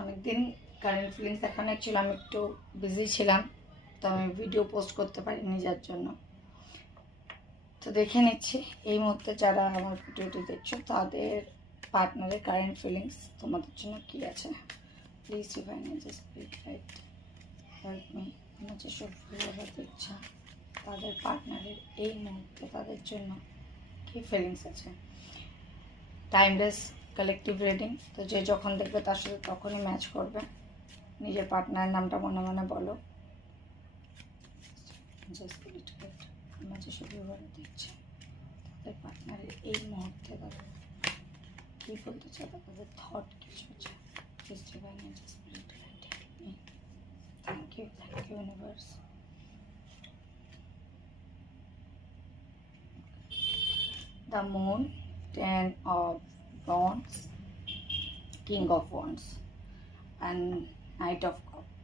অনেকদিন current feelings এখানে ছিল, আমি একটু বিজি ছিলাম, তো আমি ভিডিও পোস্ট করতে পারিনি যার জন্য। তো দেখে নিচ্ছি এই মুহূর্তে যারা আমার ভিডিওটি দেখছো তাদের পার্টনারের কারেন্ট ফিলিংস তোমাদের জন্য কী আছে। Please divine angels spirit guide help me. আমার যেসব ভিডিওটা দেখছো তাদের পার্টনারের এই মুহূর্তে তাদের জন্য কী ফিলিংস আছে। টাইমলেস কালেকটিভ রিডিং, তো যে যখন দেখবে তার সাথে তখনই ম্যাচ করবে। নিজের পার্টনারের নামটা মনে মনে বলো। আমার যেসব ভিডিওটা দেখছে তাদের পার্টনারের এই মুহূর্তে তাদের কী বলতে চায়, তাদের থট কী চলছে। Please divine angels spirit guide help me. Thank you universe. The Moon, 10 of Wands, King of Wands and Knight of Cups.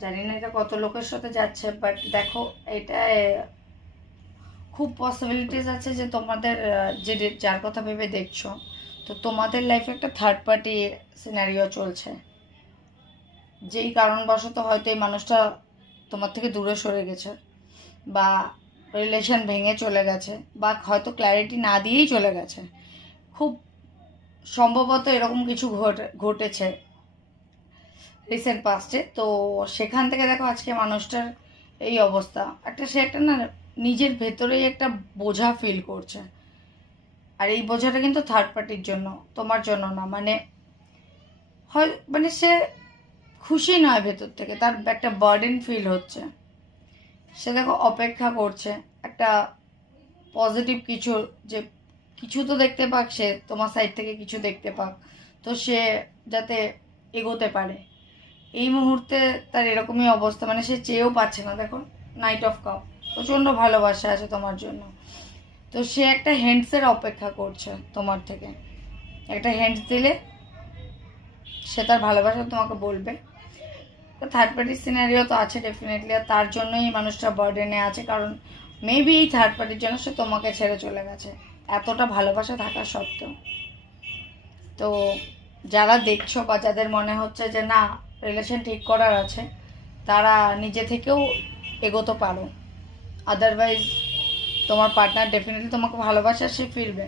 জানি না এটা কত লোকের সাথে যাচ্ছে, বাট দেখো এটা খুব পসিবিলিটিস আছে যে তোমাদের যে যার কথা ভেবে দেখছো, তো তোমাদের লাইফে একটা থার্ড পার্টি সিনারিও চলছে। যেই কারণবশত হয়তো এই মানুষটা তোমার থেকে দূরে সরে গেছে, বা রিলেশন ভেঙে চলে গেছে, বা হয়তো ক্ল্যারিটি না দিয়েই চলে গেছে। খুব সম্ভবত এরকম কিছু ঘটেছে রিসেন্ট পাস্টে। তো সেখান থেকে দেখো আজকে মানুষটার এই অবস্থা। সে একটা না নিজের ভেতরেই একটা বোঝা ফিল করছে, আর এই বোঝাটা কিন্তু থার্ড পার্টির জন্য, তোমার জন্য না। মানে সে খুশি নয় ভেতর থেকে, তার একটা বার্ডেন ফিল হচ্ছে। সে দেখো অপেক্ষা করছে একটা পজিটিভ কিছু, যে কিছু তো দেখতে পাক, সে তোমার সাইড থেকে কিছু দেখতে পাক, তো সে যাতে এগোতে পারে। এই মুহূর্তে তার এরকমই অবস্থা, মানে সে চেয়েও পাচ্ছে না। দেখো নাইট অফ কাপ, প্রচণ্ড ভালোবাসা আছে তোমার জন্য। তো সে একটা হ্যান্ডসের অপেক্ষা করছে তোমার থেকে। একটা হ্যান্ডস দিলে সে তার ভালোবাসা তোমাকে বলবে। তো থার্ড পার্টির সিনারিও তো আছে ডেফিনেটলি, আর তার জন্যই মানুষটা বার্ডেনে আছে। কারণ মেবি এই থার্ড পার্টির জন্য সে তোমাকে ছেড়ে চলে গেছে, এতটা ভালোবাসা থাকা সত্ত্বেও। তো যারা দেখছো বা যাদের মনে হচ্ছে যে না রিলেশন ঠিক করার আছে, তারা নিজে থেকেও এগোতে পারো। আদারওয়াইজ তোমার পার্টনার ডেফিনেটলি তোমাকে ভালোবাসা সে ফিরবে।